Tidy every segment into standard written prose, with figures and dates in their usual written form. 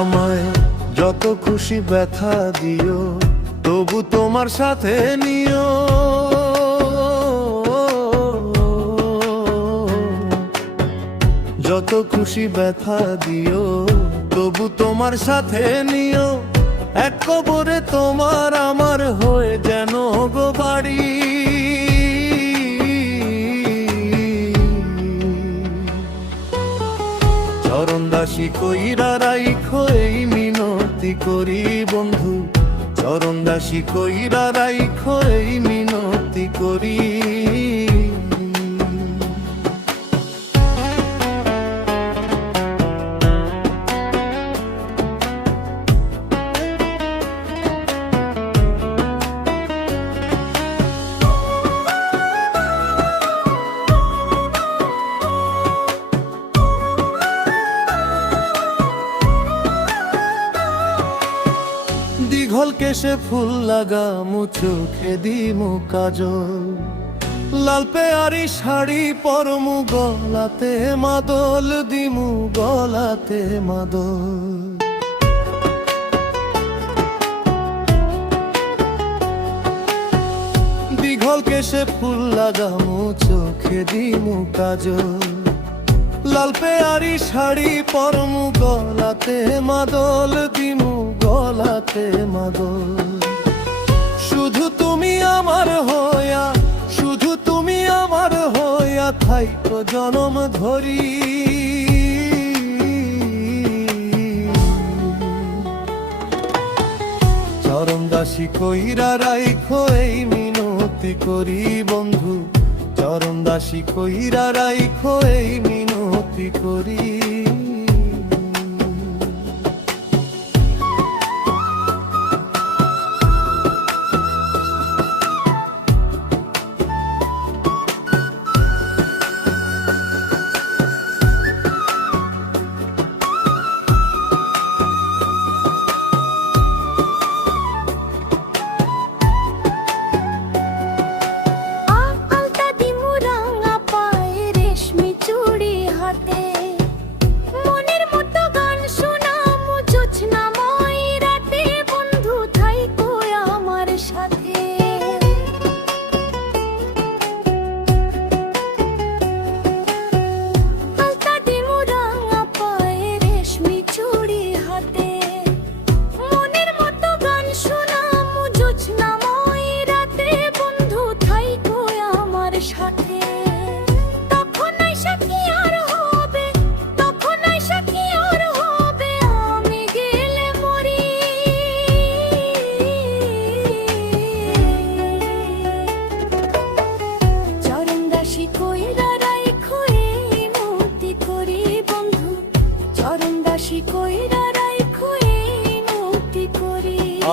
আমায় যত খুশি ব্যথা দিও, তবু তোমার সাথে নিও। যত খুশি ব্যথা দিও, তবু তোমার সাথে নিও। এক কবরে তোমার আমার হয়ে যেন গো বাড়ি। চরণ দাসী কইরা রাইখো এই মিনতি করি বন্ধু, চরণ দাসী কইরা রাইখো এই মিনতি করি। দীঘল কেশে ফুল লাগামু, চোখে দিমু কাজল, লাল পেয়ারি শাড়ি পরমু, গলাতে মাদল দিমু, গলাতে মাদল। দীঘল কেশে ফুল লাগামু, চোখে দিমু কাজল, লাল পেয়ারি শাড়ি পরমু, গলাতে মাদল দিমু, গলাতে মাদল। শুধু তুমি আমার হইয়া, শুধু তুমি আমার হইয়া থাইকো জনম ধরি। চরণ দাসী কইরা রাইখো এই মিনতি করি বন্ধু, চরণ দাসী কইরা রাইখো এই মিনতি করি।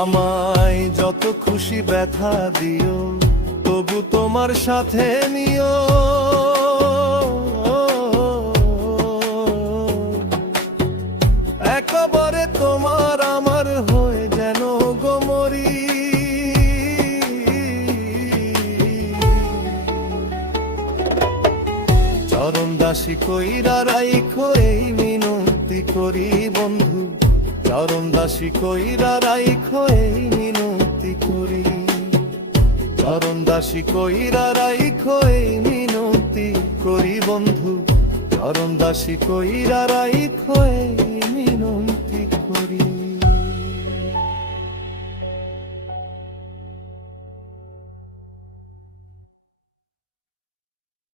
আমায় যত খুশি ব্যথা দিও, তবু তোমার সাথে নিও। একবারে তোমার আমার হয়ে যেন গো মরি। চরণ দাসী কইরা রাইখো এই মিনতি করি বন্ধু, চরণ দাসী কইরা রাইখো এই মিনতি করি। চরণ দাসী কইরা রাইখো এই মিনতি করি বন্ধু, চরণ দাসী কইরা রাইখো এই মিনতি করি।